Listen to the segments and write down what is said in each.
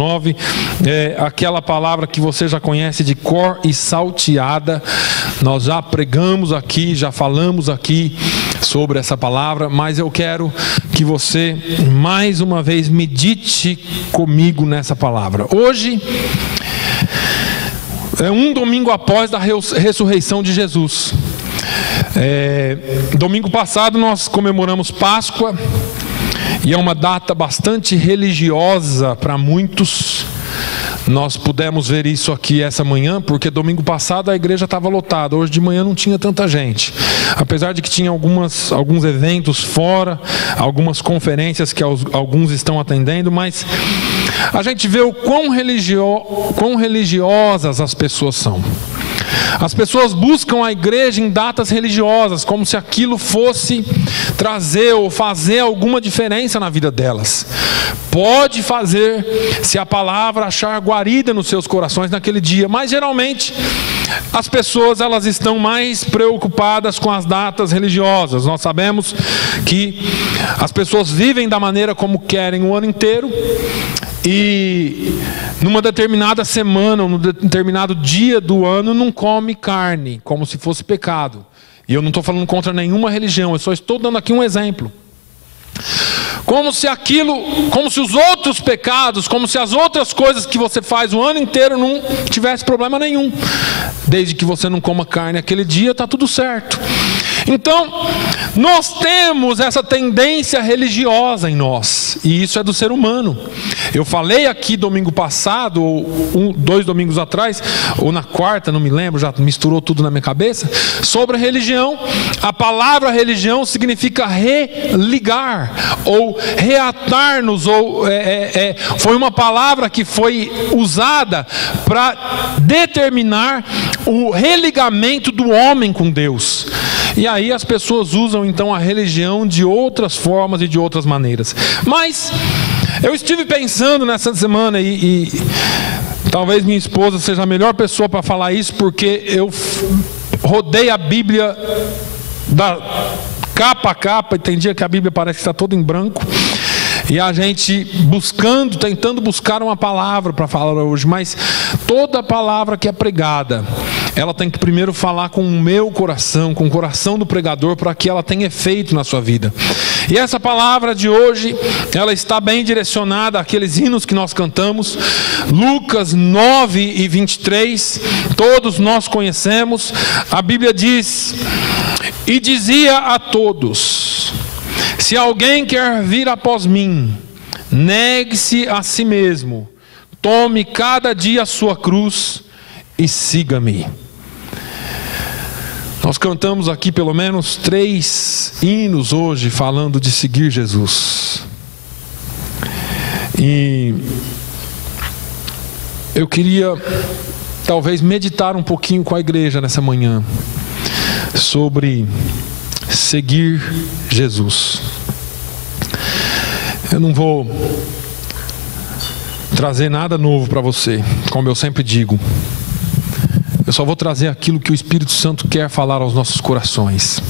9, aquela palavra que você já conhece de cor e salteada. Nós já pregamos aqui, já falamos aqui sobre essa palavra, mas eu quero que você mais uma vez medite comigo nessa palavra. Hoje é um domingo após a ressurreição de Jesus. Domingo passado nós comemoramos Páscoa, e é uma data bastante religiosa para muitos. Nós pudemos ver isso aqui essa manhã, porque domingo passado a igreja estava lotada. Hoje de manhã não tinha tanta gente, apesar de que tinha alguns eventos fora, algumas conferências que alguns estão atendendo, mas a gente vê o quão religiosas as pessoas são. As pessoas buscam a igreja em datas religiosas, como se aquilo fosse trazer ou fazer alguma diferença na vida delas. Pode fazer, se a palavra achar guarida nos seus corações naquele dia, mas geralmente as pessoas elas estão mais preocupadas com as datas religiosas. Nós sabemos que as pessoas vivem da maneira como querem o ano inteiro, e numa determinada semana, ou num determinado dia do ano, não come carne, como se fosse pecado. E eu não estou falando contra nenhuma religião, eu só estou dando aqui um exemplo. Como se os outros pecados, como se as outras coisas que você faz o ano inteiro não tivesse problema nenhum. Desde que você não coma carne aquele dia, está tudo certo. Então, nós temos essa tendência religiosa em nós, e isso é do ser humano. Eu falei aqui domingo passado, ou 2 domingos atrás, ou na quarta, não me lembro, já misturou tudo na minha cabeça, sobre religião. A palavra religião significa religar, ou reatar-nos, ou foi uma palavra que foi usada para determinar o religamento do homem com Deus. E aí as pessoas usam então a religião de outras formas e de outras maneiras. Mas eu estive pensando nessa semana, e talvez minha esposa seja a melhor pessoa para falar isso, porque eu rodei a Bíblia da capa a capa, e tem dia que a Bíblia parece que está toda em branco, e a gente tentando buscar uma palavra para falar hoje. Mas toda palavra que é pregada, ela tem que primeiro falar com o meu coração, com o coração do pregador, para que ela tenha efeito na sua vida. E essa palavra de hoje, ela está bem direcionada àqueles hinos que nós cantamos. Lucas 9:23, todos nós conhecemos. A Bíblia diz: e dizia a todos: se alguém quer vir após mim, negue-se a si mesmo, tome cada dia a sua cruz e siga-me. Nós cantamos aqui pelo menos 3 hinos hoje falando de seguir Jesus. E eu queria talvez meditar um pouquinho com a igreja nessa manhã sobre seguir Jesus. Eu não vou trazer nada novo para você, como eu sempre digo. Eu só vou trazer aquilo que o Espírito Santo quer falar aos nossos corações.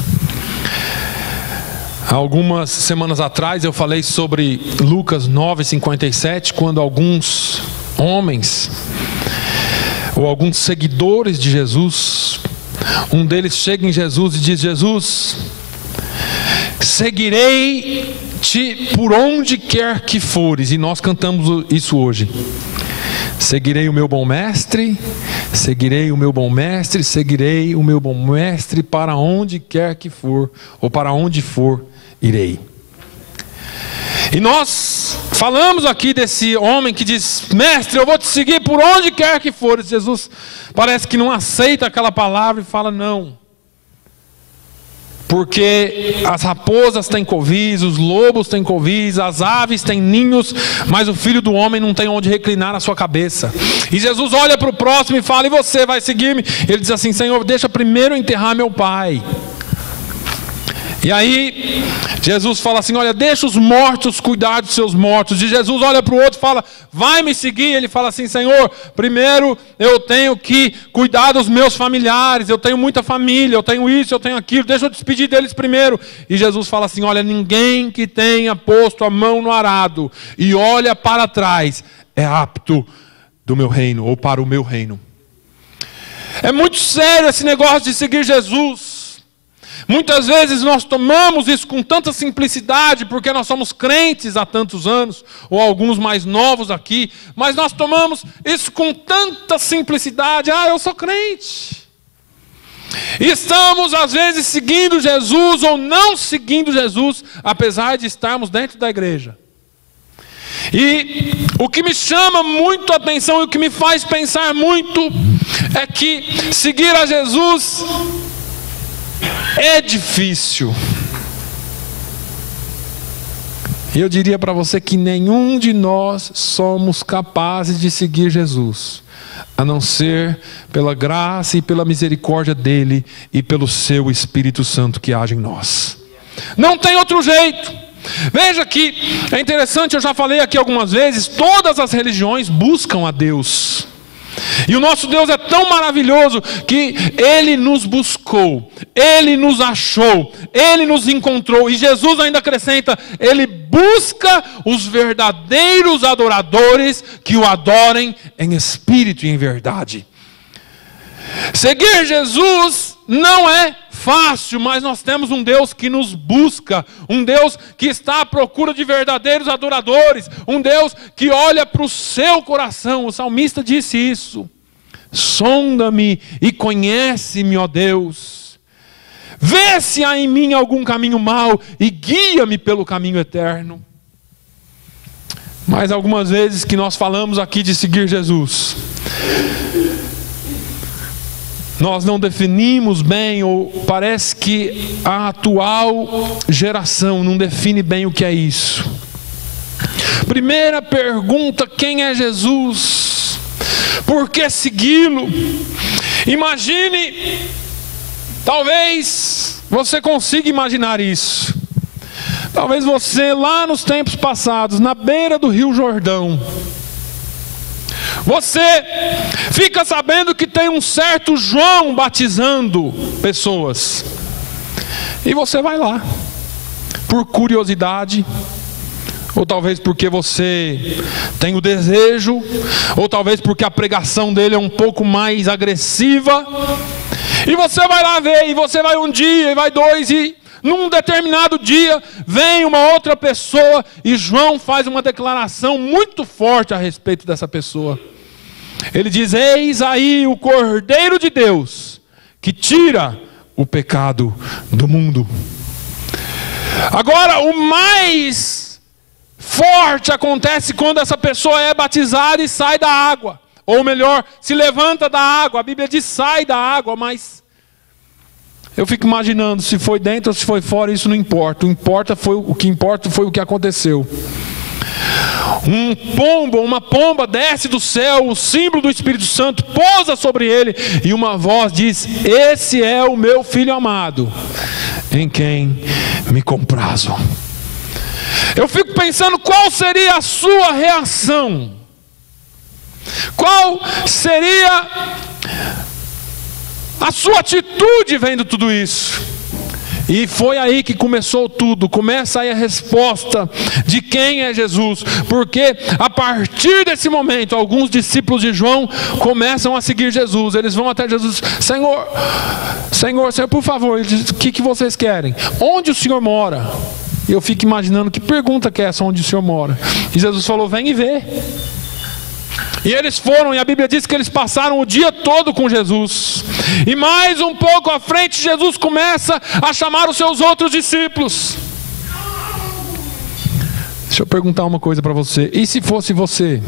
Há algumas semanas atrás eu falei sobre Lucas 9:57, quando alguns homens ou alguns seguidores de Jesus, um deles chega em Jesus e diz: Jesus, seguirei-te por onde quer que fores. E nós cantamos isso hoje. Seguirei o meu bom mestre, seguirei o meu bom mestre, seguirei o meu bom mestre para onde quer que for, ou para onde for, irei. E nós falamos aqui desse homem que diz: mestre, eu vou te seguir por onde quer que for. E Jesus parece que não aceita aquela palavra e fala: não. Porque as raposas têm covis, os lobos têm covis, as aves têm ninhos, mas o Filho do Homem não tem onde reclinar a sua cabeça. E Jesus olha para o próximo e fala: e você vai seguir-me? Ele diz assim: Senhor, deixa primeiro enterrar meu pai. E aí Jesus fala assim, olha, deixa os mortos cuidar dos seus mortos. E Jesus olha para o outro e fala, vai me seguir. Ele fala assim, Senhor, primeiro eu tenho que cuidar dos meus familiares, eu tenho muita família, eu tenho isso, eu tenho aquilo, deixa eu despedir deles primeiro. E Jesus fala assim, olha, ninguém que tenha posto a mão no arado e olha para trás é apto do meu reino, ou para o meu reino. É muito sério esse negócio de seguir Jesus. Muitas vezes nós tomamos isso com tanta simplicidade, porque nós somos crentes há tantos anos, ou alguns mais novos aqui, mas nós tomamos isso com tanta simplicidade, eu sou crente. E estamos às vezes seguindo Jesus ou não seguindo Jesus, apesar de estarmos dentro da igreja. E o que me chama muito a atenção e o que me faz pensar muito é que seguir a Jesus é difícil. E eu diria para você que nenhum de nós somos capazes de seguir Jesus, a não ser pela graça e pela misericórdia dele e pelo seu Espírito Santo que age em nós. Não tem outro jeito. Veja que é interessante, eu já falei aqui algumas vezes, todas as religiões buscam a Deus. E o nosso Deus é tão maravilhoso que Ele nos buscou, Ele nos achou, Ele nos encontrou. E Jesus ainda acrescenta, Ele busca os verdadeiros adoradores que o adorem em espírito e em verdade. Seguir Jesus não é fácil, mas nós temos um Deus que nos busca, um Deus que está à procura de verdadeiros adoradores, um Deus que olha para o seu coração. O salmista disse isso: sonda-me e conhece-me, ó Deus, vê se há em mim algum caminho mau e guia-me pelo caminho eterno. Mas algumas vezes que nós falamos aqui de seguir Jesus, nós não definimos bem, ou parece que a atual geração não define bem o que é isso. Primeira pergunta: quem é Jesus? Por que segui-lo? Imagine, talvez você consiga imaginar isso. Talvez você lá nos tempos passados, na beira do Rio Jordão, você fica sabendo que tem um certo João batizando pessoas. E você vai lá, por curiosidade, ou talvez porque você tem o desejo, ou talvez porque a pregação dele é um pouco mais agressiva. E você vai lá ver, e você vai um dia, e vai dois, e num determinado dia vem uma outra pessoa e João faz uma declaração muito forte a respeito dessa pessoa. Ele diz: eis aí o Cordeiro de Deus que tira o pecado do mundo. Agora, o mais forte acontece quando essa pessoa é batizada e sai da água, ou melhor, se levanta da água. A Bíblia diz sai da água, mas eu fico imaginando se foi dentro ou se foi fora, isso não importa. O que importa foi o que aconteceu. Uma pomba desce do céu, o símbolo do Espírito Santo pousa sobre ele, e uma voz diz: esse é o meu filho amado, em quem me comprazo. Eu fico pensando, qual seria a sua reação? Qual seria a sua atitude vendo tudo isso? E foi aí que começou tudo. Começa aí a resposta de quem é Jesus. Porque a partir desse momento, alguns discípulos de João começam a seguir Jesus. Eles vão até Jesus: Senhor, por favor, o que vocês querem? Onde o Senhor mora? E eu fico imaginando, que pergunta que é essa, onde o Senhor mora? E Jesus falou: vem e vê. E eles foram, e a Bíblia diz que eles passaram o dia todo com Jesus. E mais um pouco à frente, Jesus começa a chamar os seus outros discípulos. Deixa eu perguntar uma coisa para você: e se fosse você?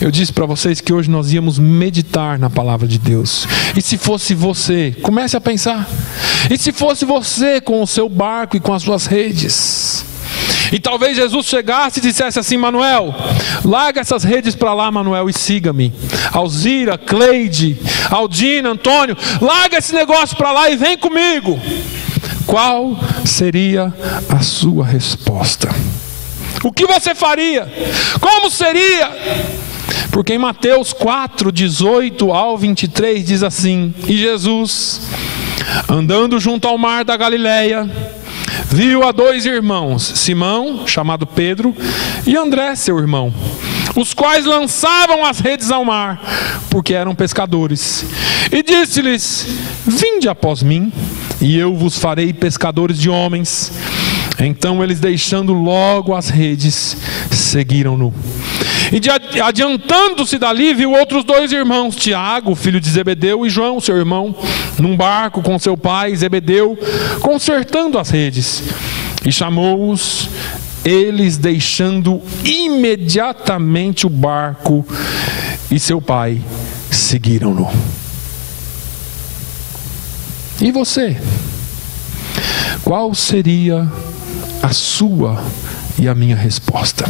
Eu disse para vocês que hoje nós íamos meditar na palavra de Deus. E se fosse você? Comece a pensar. E se fosse você com o seu barco e com as suas redes? E talvez Jesus chegasse e dissesse assim: Manuel, larga essas redes para lá, Manuel, e siga-me. Alzira, Cleide, Aldina, Antônio, larga esse negócio para lá e vem comigo. Qual seria a sua resposta? O que você faria? Como seria? Porque em Mateus 4, 18 ao 23 diz assim: E Jesus, andando junto ao mar da Galileia, viu a 2 irmãos, Simão, chamado Pedro, e André, seu irmão, os quais lançavam as redes ao mar, porque eram pescadores. E disse-lhes: Vinde após mim, e eu vos farei pescadores de homens. Então eles, deixando logo as redes, seguiram-no. E adiantando-se dali, viu outros 2 irmãos, Tiago, filho de Zebedeu, e João, seu irmão, num barco com seu pai Zebedeu, consertando as redes. E chamou-os. Eles, deixando imediatamente o barco e seu pai, seguiram-no. E você? Qual seria a sua e a minha resposta?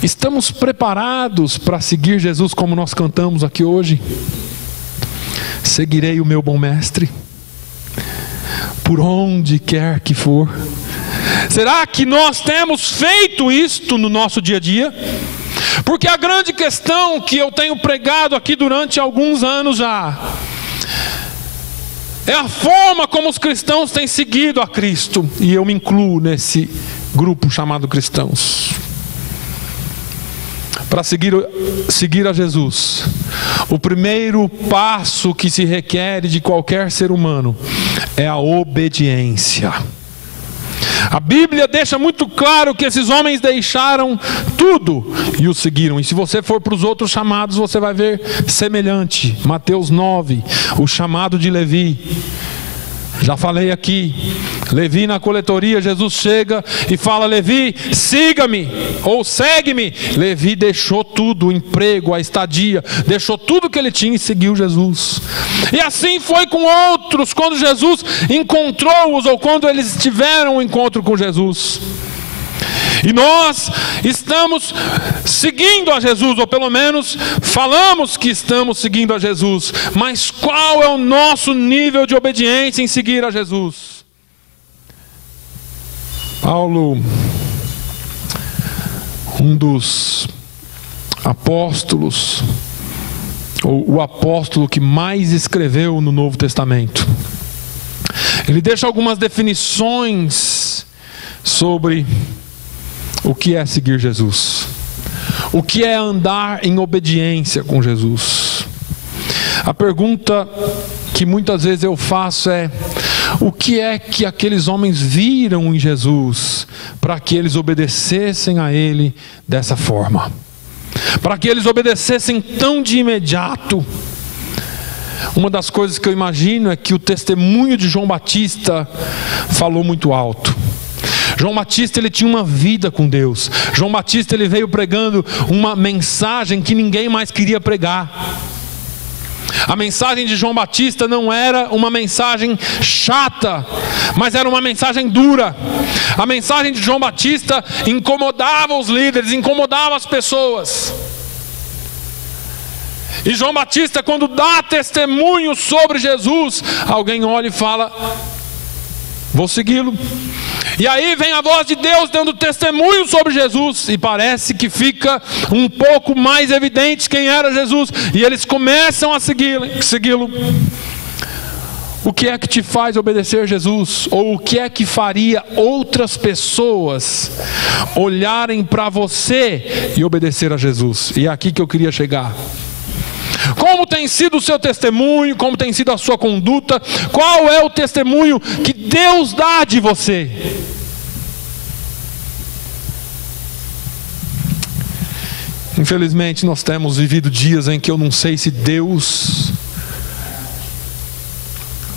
Estamos preparados para seguir Jesus como nós cantamos aqui hoje? Seguirei o meu bom mestre, por onde quer que for. Será que nós temos feito isto no nosso dia a dia? Porque a grande questão que eu tenho pregado aqui durante alguns anos já é a forma como os cristãos têm seguido a Cristo. E eu me incluo nesse grupo chamado cristãos. Para seguir a Jesus, o primeiro passo que se requer de qualquer ser humano é a obediência. A Bíblia deixa muito claro que esses homens deixaram tudo e o seguiram. E se você for para os outros chamados, você vai ver semelhante. Mateus 9, o chamado de Levi. Já falei aqui, Levi na coletoria, Jesus chega e fala: Levi, siga-me, ou segue-me. Levi deixou tudo, o emprego, a estadia, deixou tudo que ele tinha e seguiu Jesus. E assim foi com outros, quando Jesus encontrou-os, ou quando eles tiveram um encontro com Jesus. E nós estamos seguindo a Jesus, ou pelo menos falamos que estamos seguindo a Jesus. Mas qual é o nosso nível de obediência em seguir a Jesus? Paulo, um dos apóstolos, ou o apóstolo que mais escreveu no Novo Testamento, ele deixa algumas definições sobre o que é seguir Jesus, o que é andar em obediência com Jesus. A pergunta que muitas vezes eu faço é: o que é que aqueles homens viram em Jesus para que eles obedecessem a Ele dessa forma? Para que eles obedecessem tão de imediato? Uma das coisas que eu imagino é que o testemunho de João Batista falou muito alto. João Batista, ele tinha uma vida com Deus. João Batista, ele veio pregando uma mensagem que ninguém mais queria pregar. A mensagem de João Batista não era uma mensagem chata, mas era uma mensagem dura. A mensagem de João Batista incomodava os líderes, incomodava as pessoas. E João Batista, quando dá testemunho sobre Jesus, alguém olha e fala: vou segui-lo. E aí vem a voz de Deus dando testemunho sobre Jesus, e parece que fica um pouco mais evidente quem era Jesus, e eles começam a segui-lo. O que é que te faz obedecer a Jesus? Ou o que é que faria outras pessoas olharem para você e obedecer a Jesus? E é aqui que eu queria chegar. Como tem sido o seu testemunho? Como tem sido a sua conduta? Qual é o testemunho que Deus dá de você? Infelizmente nós temos vivido dias em que eu não sei se Deus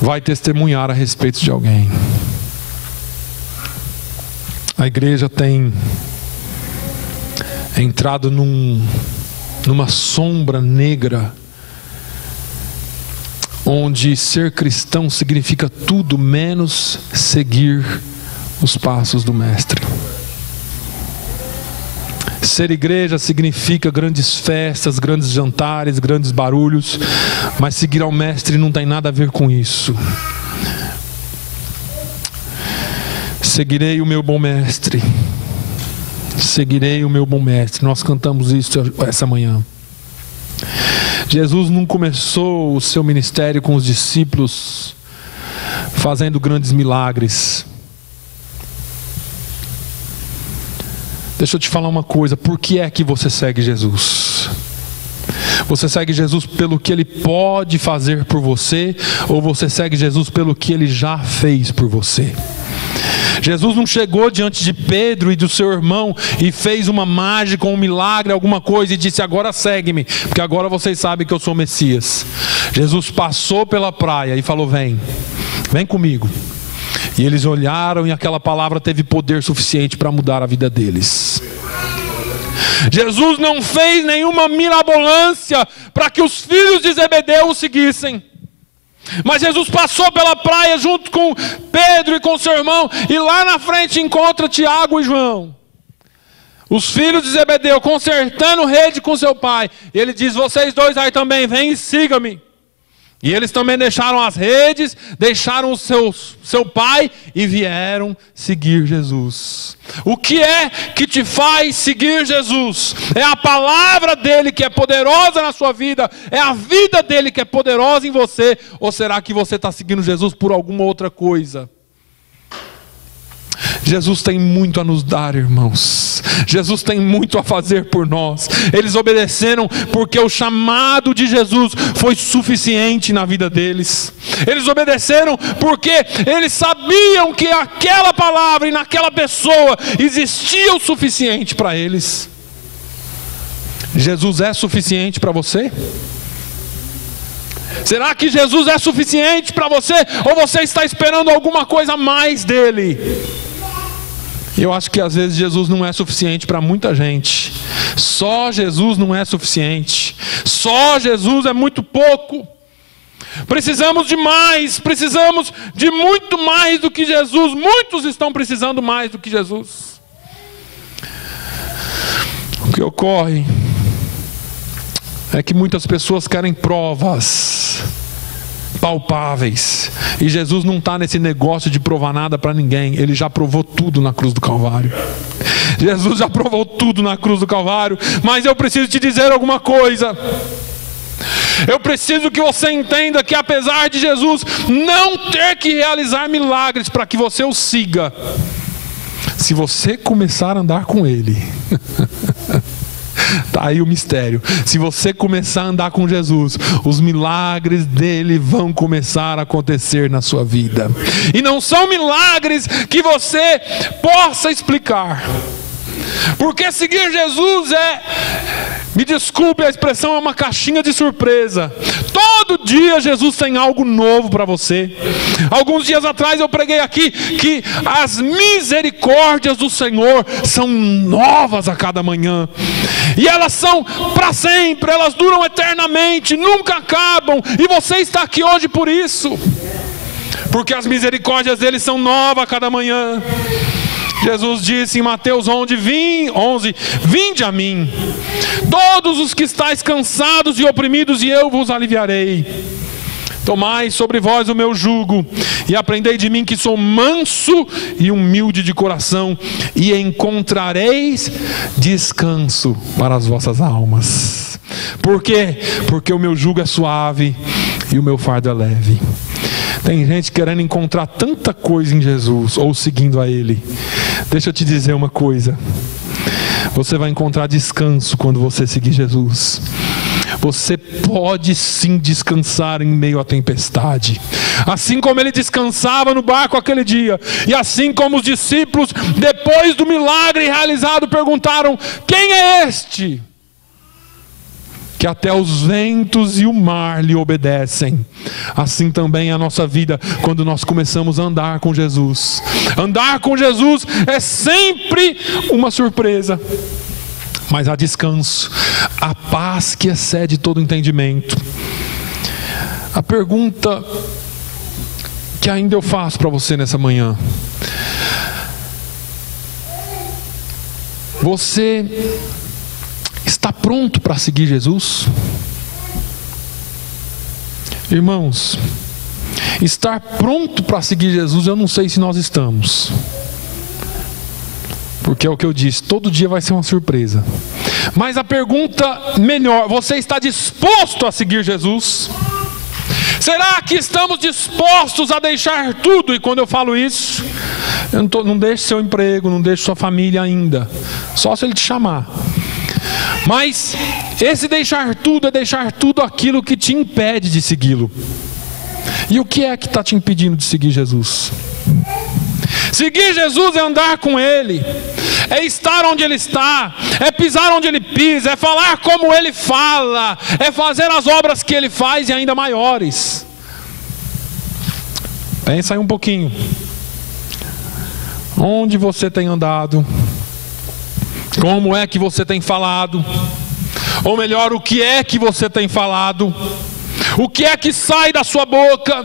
vai testemunhar a respeito de alguém. A igreja tem entrado numa sombra negra, onde ser cristão significa tudo menos seguir os passos do Mestre. Ser igreja significa grandes festas, grandes jantares, grandes barulhos, mas seguir ao Mestre não tem nada a ver com isso. Seguirei o meu bom Mestre. Seguirei o meu bom Mestre. Nós cantamos isso essa manhã. Jesus não começou o seu ministério com os discípulos fazendo grandes milagres. Deixa eu te falar uma coisa, por que é que você segue Jesus? Você segue Jesus pelo que Ele pode fazer por você, ou você segue Jesus pelo que Ele já fez por você? Jesus não chegou diante de Pedro e do seu irmão e fez uma mágica, um milagre, alguma coisa e disse: agora segue-me, porque agora vocês sabem que eu sou o Messias. Jesus passou pela praia e falou: vem comigo. E eles olharam e aquela palavra teve poder suficiente para mudar a vida deles. Jesus não fez nenhuma mirabolância para que os filhos de Zebedeu o seguissem. Mas Jesus passou pela praia junto com Pedro e com seu irmão, e lá na frente encontra Tiago e João, os filhos de Zebedeu, consertando rede com seu pai. E ele diz: vocês dois aí também, vem e siga-me. E eles também deixaram as redes, deixaram o seu pai e vieram seguir Jesus. O que é que te faz seguir Jesus? É a palavra dele que é poderosa na sua vida? É a vida dele que é poderosa em você? Ou será que você está seguindo Jesus por alguma outra coisa? Jesus tem muito a nos dar, irmãos. Jesus tem muito a fazer por nós. Eles obedeceram porque o chamado de Jesus foi suficiente na vida deles. Eles obedeceram porque eles sabiam que aquela palavra e naquela pessoa existia o suficiente para eles. Jesus é suficiente para você? Será que Jesus é suficiente para você? Ou você está esperando alguma coisa a mais dele? Eu acho que às vezes Jesus não é suficiente para muita gente. Só Jesus não é suficiente. Só Jesus é muito pouco. Precisamos de mais. Precisamos de muito mais do que Jesus. Muitos estão precisando mais do que Jesus. O que ocorre é que muitas pessoas querem provas palpáveis, e Jesus não está nesse negócio de provar nada para ninguém. Ele já provou tudo na cruz do Calvário. Jesus já provou tudo na cruz do Calvário. Mas eu preciso te dizer alguma coisa. Eu preciso que você entenda que apesar de Jesus não ter que realizar milagres para que você o siga, se você começar a andar com Ele está aí o mistério. Se você começar a andar com Jesus, os milagres dele vão começar a acontecer na sua vida. E não são milagres que você possa explicar. Porque seguir Jesus me desculpe a expressão, é uma caixinha de surpresa. Todo dia Jesus tem algo novo para você. Alguns dias atrás eu preguei aqui que as misericórdias do Senhor são novas a cada manhã. E elas são para sempre, elas duram eternamente, nunca acabam. E você está aqui hoje por isso. Porque as misericórdias dele são novas a cada manhã. Jesus disse em Mateus 11, vinde a mim, todos os que estáis cansados e oprimidos, e eu vos aliviarei. Tomai sobre vós o meu jugo, e aprendei de mim, que sou manso e humilde de coração, e encontrareis descanso para as vossas almas. Por quê? Porque o meu jugo é suave e o meu fardo é leve. Tem gente querendo encontrar tanta coisa em Jesus, ou seguindo a Ele. Deixa eu te dizer uma coisa. Você vai encontrar descanso quando você seguir Jesus. Você pode sim descansar em meio à tempestade. Assim como ele descansava no barco aquele dia. E assim como os discípulos, depois do milagre realizado, perguntaram: quem é este? Que até os ventos e o mar lhe obedecem. Assim também é a nossa vida quando nós começamos a andar com Jesus. Andar com Jesus é sempre uma surpresa, mas há descanso, a paz que excede todo entendimento. A pergunta que ainda eu faço para você nessa manhã: Você está pronto para seguir Jesus? Irmãos, estar pronto para seguir Jesus, eu não sei se nós estamos. Porque é o que eu disse, todo dia vai ser uma surpresa. Mas a pergunta melhor, você está disposto a seguir Jesus? Será que estamos dispostos a deixar tudo? E quando eu falo isso, não deixe seu emprego, não deixe sua família ainda, só se Ele te chamar. Mas esse deixar tudo é deixar tudo aquilo que te impede de segui-lo. E o que é que está te impedindo de seguir Jesus? Seguir Jesus é andar com Ele, é estar onde Ele está, é pisar onde Ele pisa, é falar como Ele fala, é fazer as obras que Ele faz e ainda maiores. Pensa aí um pouquinho. Onde você tem andado? Como é que você tem falado? Ou melhor, o que é que você tem falado? O que é que sai da sua boca?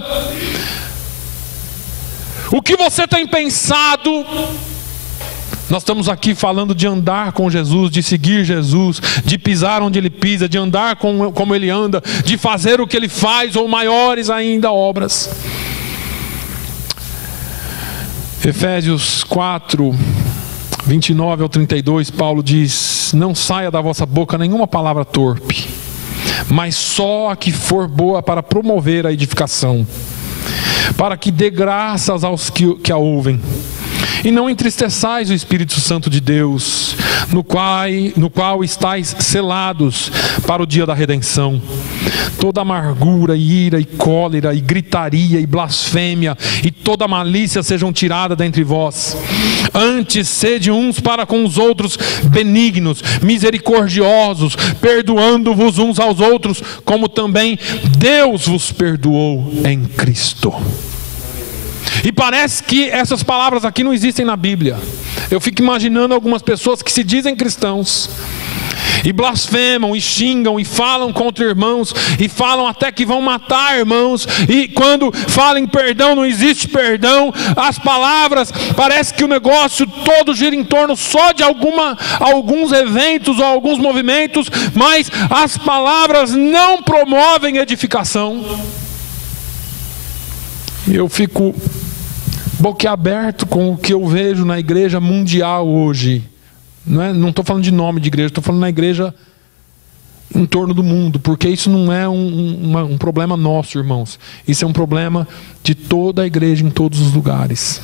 O que você tem pensado? Nós estamos aqui falando de andar com Jesus, de seguir Jesus, de pisar onde Ele pisa, de andar como Ele anda, de fazer o que Ele faz, ou maiores ainda obras. Efésios 4, 29 ao 32, Paulo diz: não saia da vossa boca nenhuma palavra torpe, mas só a que for boa para promover a edificação, para que dê graças aos que a ouvem. E não entristeçais o Espírito Santo de Deus, no qual estáis selados para o dia da redenção. Toda amargura, ira e cólera, e gritaria e blasfêmia, e toda malícia sejam tiradas dentre vós. Antes, sede uns para com os outros benignos, misericordiosos, perdoando-vos uns aos outros, como também Deus vos perdoou em Cristo. E parece que essas palavras aqui não existem na Bíblia. Eu fico imaginando algumas pessoas que se dizem cristãos e blasfemam, e xingam, e falam contra irmãos, e falam até que vão matar irmãos, e quando falam em perdão, não existe perdão. As palavras, parece que o negócio todo gira em torno só de alguns eventos ou alguns movimentos, mas as palavras não promovem edificação. E eu fico boquiaberto com o que eu vejo na igreja mundial hoje. Não estou falando de nome de igreja, estou falando na igreja em torno do mundo, porque isso não é um problema nosso, irmãos. Isso é um problema de toda a igreja em todos os lugares.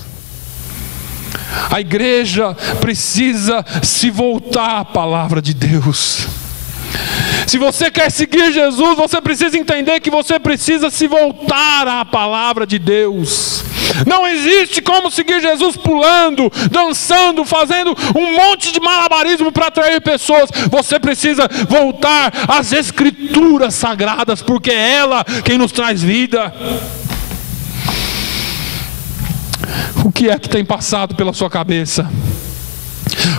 A igreja precisa se voltar à palavra de Deus. Se você quer seguir Jesus, você precisa entender que você precisa se voltar à palavra de Deus. Não existe como seguir Jesus pulando, dançando, fazendo um monte de malabarismo para atrair pessoas. Você precisa voltar às Escrituras sagradas, porque é ela quem nos traz vida. O que é que tem passado pela sua cabeça?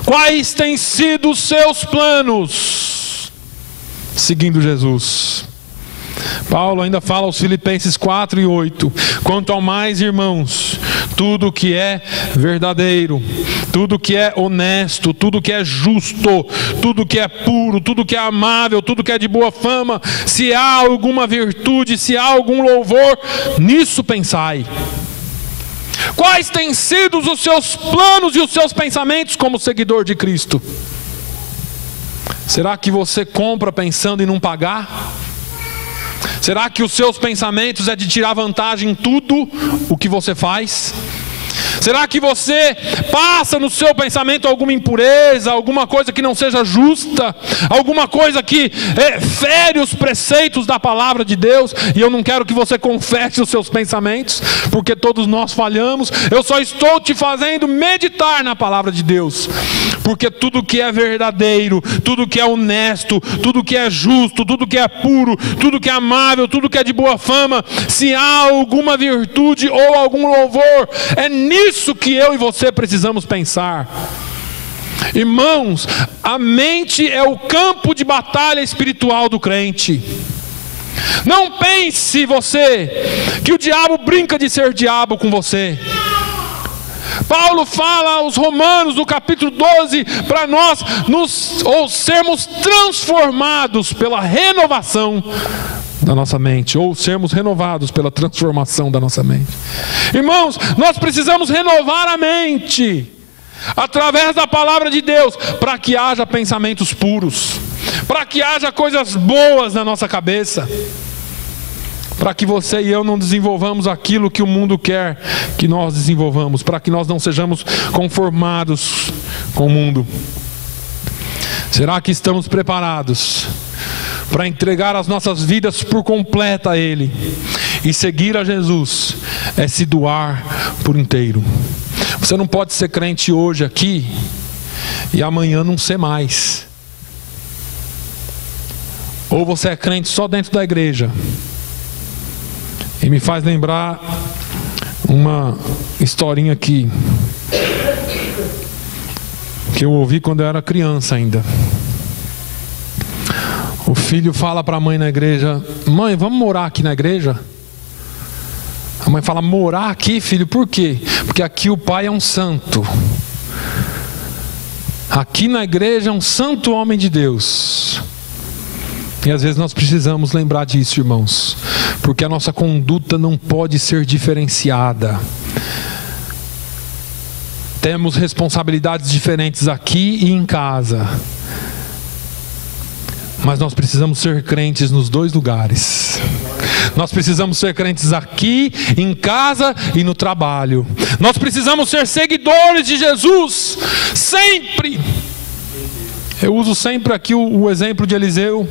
Quais têm sido os seus planos seguindo Jesus? Paulo ainda fala aos Filipenses 4 e 8: quanto ao mais, irmãos, tudo que é verdadeiro, tudo que é honesto, tudo que é justo, tudo que é puro, tudo que é amável, tudo que é de boa fama, se há alguma virtude, se há algum louvor, nisso pensai. Quais têm sido os seus planos e os seus pensamentos como seguidor de Cristo? Será que você compra pensando em não pagar? Será que os seus pensamentos é de tirar vantagem em tudo o que você faz? Será que você passa no seu pensamento alguma impureza, alguma coisa que não seja justa, alguma coisa que fere os preceitos da palavra de Deus? E eu não quero que você confesse os seus pensamentos, porque todos nós falhamos. Eu só estou te fazendo meditar na palavra de Deus, porque tudo que é verdadeiro, tudo que é honesto, tudo que é justo, tudo que é puro, tudo que é amável, tudo que é de boa fama, se há alguma virtude ou algum louvor, é nisso que eu e você precisamos pensar. Irmãos, a mente é o campo de batalha espiritual do crente. Não pense você que o diabo brinca de ser diabo com você. Paulo fala aos Romanos, no capítulo 12, para nós sermos transformados pela renovação da nossa mente, ou sermos renovados pela transformação da nossa mente. Irmãos, nós precisamos renovar a mente através da palavra de Deus, para que haja pensamentos puros, para que haja coisas boas na nossa cabeça, para que você e eu não desenvolvamos aquilo que o mundo quer que nós desenvolvamos, para que nós não sejamos conformados com o mundo. Será que estamos preparados para entregar as nossas vidas por completa a Ele? E seguir a Jesus é se doar por inteiro. Você não pode ser crente hoje aqui e amanhã não ser mais. Ou você é crente só dentro da igreja. E me faz lembrar uma historinha aqui que eu ouvi quando eu era criança ainda. O filho fala para a mãe na igreja: mãe, vamos morar aqui na igreja? A mãe fala: morar aqui, filho, por quê? Porque aqui o pai é um santo. Aqui na igreja é um santo homem de Deus. E às vezes nós precisamos lembrar disso, irmãos, porque a nossa conduta não pode ser diferenciada. Temos responsabilidades diferentes aqui e em casa, mas nós precisamos ser crentes nos dois lugares. Nós precisamos ser crentes aqui, em casa e no trabalho. Nós precisamos ser seguidores de Jesus, sempre. Eu uso sempre aqui o exemplo de Eliseu.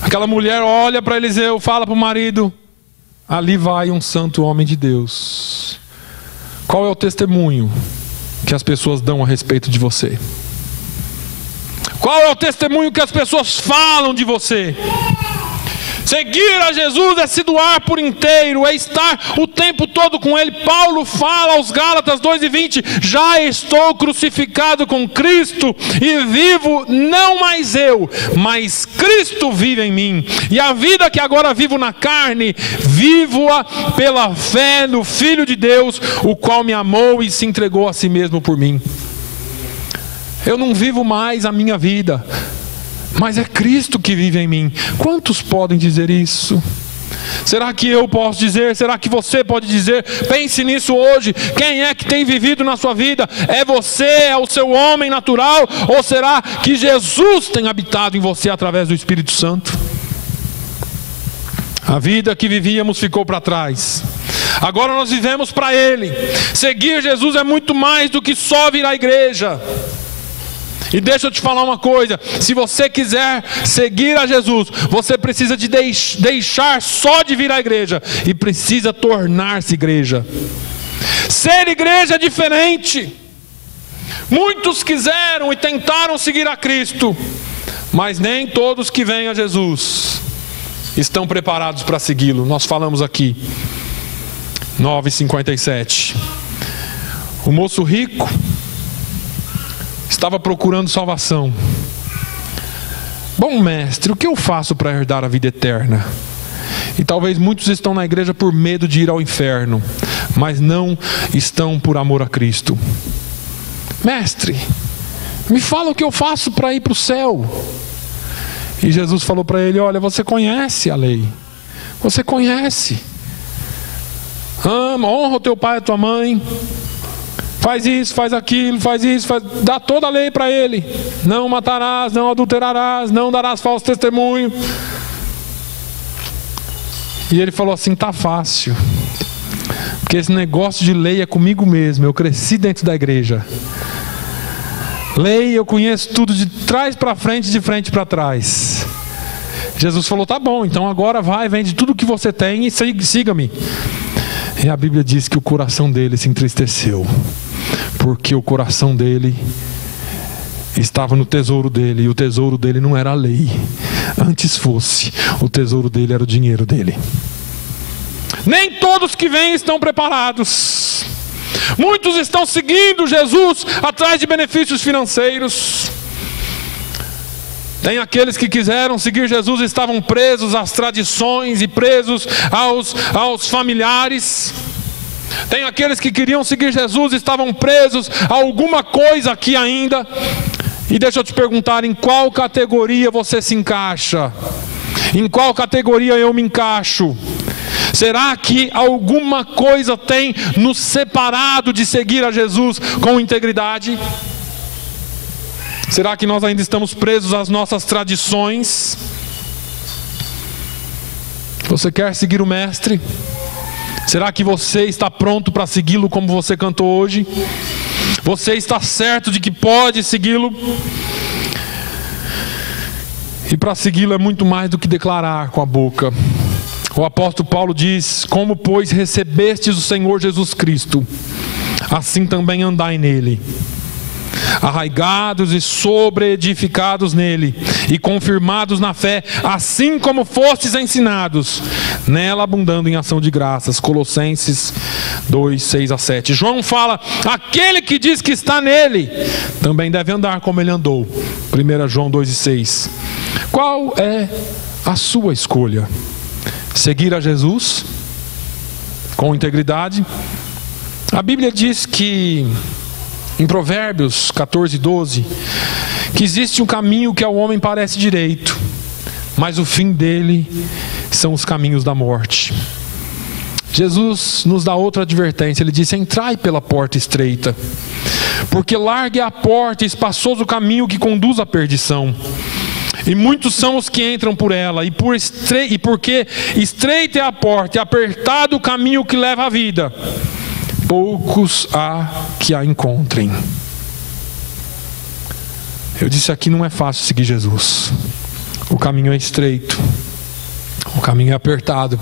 Aquela mulher olha para Eliseu, fala para o marido: ali vai um santo homem de Deus. Qual é o testemunho que as pessoas dão a respeito de você? Qual é o testemunho que as pessoas falam de você? Seguir a Jesus é se doar por inteiro, é estar o tempo todo com Ele. Paulo fala aos Gálatas 2:20: já estou crucificado com Cristo e vivo não mais eu, mas Cristo vive em mim. E a vida que agora vivo na carne, vivo-a pela fé no Filho de Deus, o qual me amou e se entregou a si mesmo por mim. Eu não vivo mais a minha vida, mas é Cristo que vive em mim. Quantos podem dizer isso? Será que eu posso dizer? Será que você pode dizer? Pense nisso hoje. Quem é que tem vivido na sua vida? É você? É o seu homem natural? Ou será que Jesus tem habitado em você através do Espírito Santo? A vida que vivíamos ficou para trás. Agora nós vivemos para Ele. Seguir Jesus é muito mais do que só vir à igreja. E deixa eu te falar uma coisa: se você quiser seguir a Jesus, você precisa de deixar só de vir à igreja e precisa tornar-se igreja. Ser igreja é diferente. Muitos quiseram e tentaram seguir a Cristo, mas nem todos que vêm a Jesus estão preparados para segui-lo. Nós falamos aqui, 9:57. O moço rico estava procurando salvação. Bom mestre, o que eu faço para herdar a vida eterna? E talvez muitos estão na igreja por medo de ir ao inferno, mas não estão por amor a Cristo. Mestre, me fala o que eu faço para ir para o céu. E Jesus falou para ele: olha, você conhece a lei, você conhece. Ama, honra o teu pai e a tua mãe. Faz isso, faz aquilo, faz isso, dá toda a lei para ele. Não matarás, não adulterarás, não darás falso testemunho. E ele falou assim: tá fácil, porque esse negócio de lei é comigo mesmo. Eu cresci dentro da igreja. Lei, eu conheço tudo de trás para frente, de frente para trás. Jesus falou: tá bom, então agora vai, vende tudo que você tem e siga-me. E a Bíblia diz que o coração dele se entristeceu, porque o coração dele estava no tesouro dele, e o tesouro dele não era a lei. Antes fosse, o tesouro dele era o dinheiro dele. Nem todos que vêm estão preparados. Muitos estão seguindo Jesus atrás de benefícios financeiros. Tem aqueles que quiseram seguir Jesus e estavam presos às tradições e presos aos familiares. Tem aqueles que queriam seguir Jesus e estavam presos a alguma coisa aqui ainda. E deixa eu te perguntar, em qual categoria você se encaixa? Em qual categoria eu me encaixo? Será que alguma coisa tem nos separado de seguir a Jesus com integridade? Será que nós ainda estamos presos às nossas tradições? Você quer seguir o Mestre? Será que você está pronto para segui-lo como você cantou hoje? Você está certo de que pode segui-lo? E para segui-lo é muito mais do que declarar com a boca. O apóstolo Paulo diz: como pois recebestes o Senhor Jesus Cristo, assim também andai nele, arraigados e sobreedificados nele, e confirmados na fé, assim como fostes ensinados, nela abundando em ação de graças. Colossenses 2, 6 a 7. João fala: aquele que diz que está nele, também deve andar como ele andou. 1 João 2 e 6. Qual é a sua escolha? Seguir a Jesus com integridade? A Bíblia diz que, em Provérbios 14, 12, que existe um caminho que ao homem parece direito, mas o fim dele são os caminhos da morte. Jesus nos dá outra advertência. Ele disse: entrai pela porta estreita, porque larga é a porta e espaçoso o caminho que conduz à perdição, e muitos são os que entram por ela, e porque estreita é a porta e apertado o caminho que leva à vida, poucos há que a encontrem. Eu disse aqui, não é fácil seguir Jesus. O caminho é estreito, o caminho é apertado.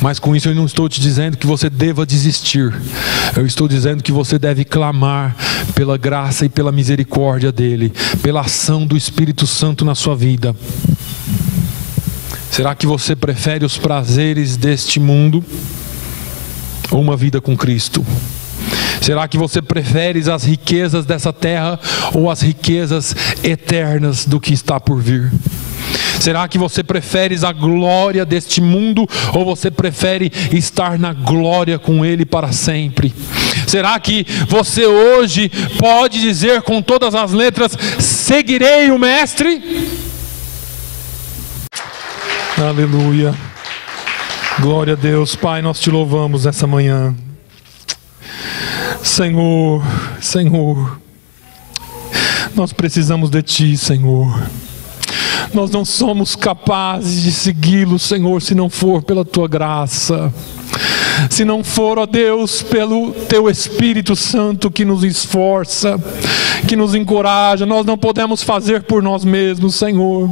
Mas com isso eu não estou te dizendo que você deva desistir. Eu estou dizendo que você deve clamar pela graça e pela misericórdia dele, pela ação do Espírito Santo na sua vida. Será que você prefere os prazeres deste mundo ou uma vida com Cristo? Será que você prefere as riquezas dessa terra ou as riquezas eternas do que está por vir? Será que você prefere a glória deste mundo ou você prefere estar na glória com Ele para sempre? Será que você hoje pode dizer com todas as letras: seguirei o Mestre? Aleluia. Glória a Deus. Pai, nós te louvamos essa manhã. Senhor, nós precisamos de Ti, Senhor. Nós não somos capazes de segui-lo, Senhor, se não for pela Tua graça. Se não for, ó Deus, pelo Teu Espírito Santo que nos esforça, que nos encoraja. Nós não podemos fazer por nós mesmos, Senhor,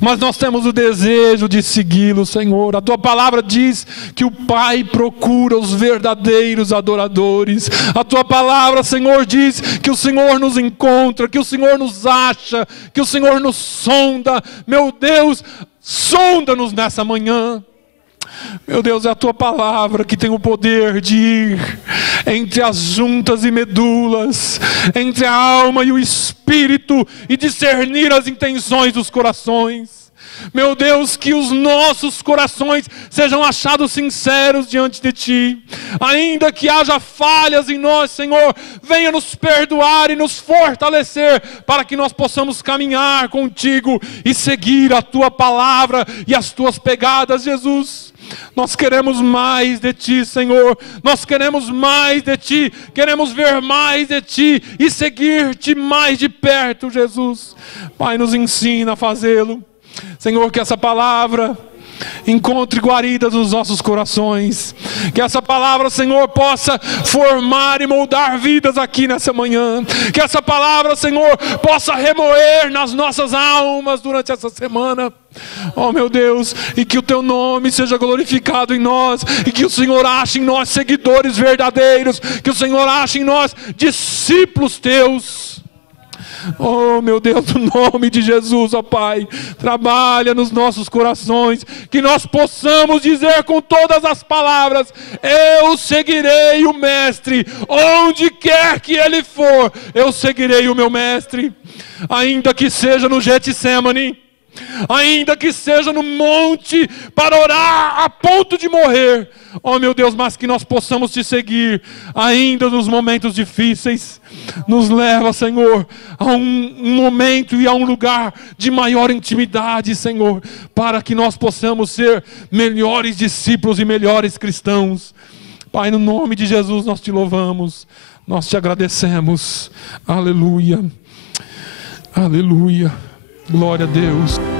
mas nós temos o desejo de segui-lo, Senhor. A Tua palavra diz que o Pai procura os verdadeiros adoradores. A Tua palavra, Senhor, diz que o Senhor nos encontra, que o Senhor nos acha, que o Senhor nos sonda. Meu Deus, sonda-nos nessa manhã. Meu Deus, é a Tua palavra que tem o poder de ir entre as juntas e medulas, entre a alma e o espírito, e discernir as intenções dos corações. Meu Deus, que os nossos corações sejam achados sinceros diante de Ti. Ainda que haja falhas em nós, Senhor, venha nos perdoar e nos fortalecer, para que nós possamos caminhar contigo e seguir a Tua palavra e as Tuas pegadas, Jesus. Nós queremos mais de Ti, Senhor. Nós queremos mais de Ti. Queremos ver mais de Ti e seguir-Te mais de perto, Jesus. Pai, nos ensina a fazê-lo. Senhor, que essa palavra encontre guaridas nos nossos corações. Que essa palavra, Senhor, possa formar e moldar vidas aqui nessa manhã. Que essa palavra, Senhor, possa remoer nas nossas almas durante essa semana. Oh, meu Deus, e que o Teu nome seja glorificado em nós, e que o Senhor ache em nós seguidores verdadeiros, que o Senhor ache em nós discípulos Teus. Oh, meu Deus, no nome de Jesus, ó Pai, trabalha nos nossos corações, que nós possamos dizer com todas as palavras: eu seguirei o Mestre, onde quer que Ele for, eu seguirei o meu Mestre. Ainda que seja no Getsemane, ainda que seja no monte para orar a ponto de morrer. Oh meu Deus, mas que nós possamos te seguir ainda nos momentos difíceis. Nos leva, Senhor, a um momento e a um lugar de maior intimidade, Senhor, para que nós possamos ser melhores discípulos e melhores cristãos. Pai, no nome de Jesus nós te louvamos, nós te agradecemos. Aleluia, aleluia, glória a Deus.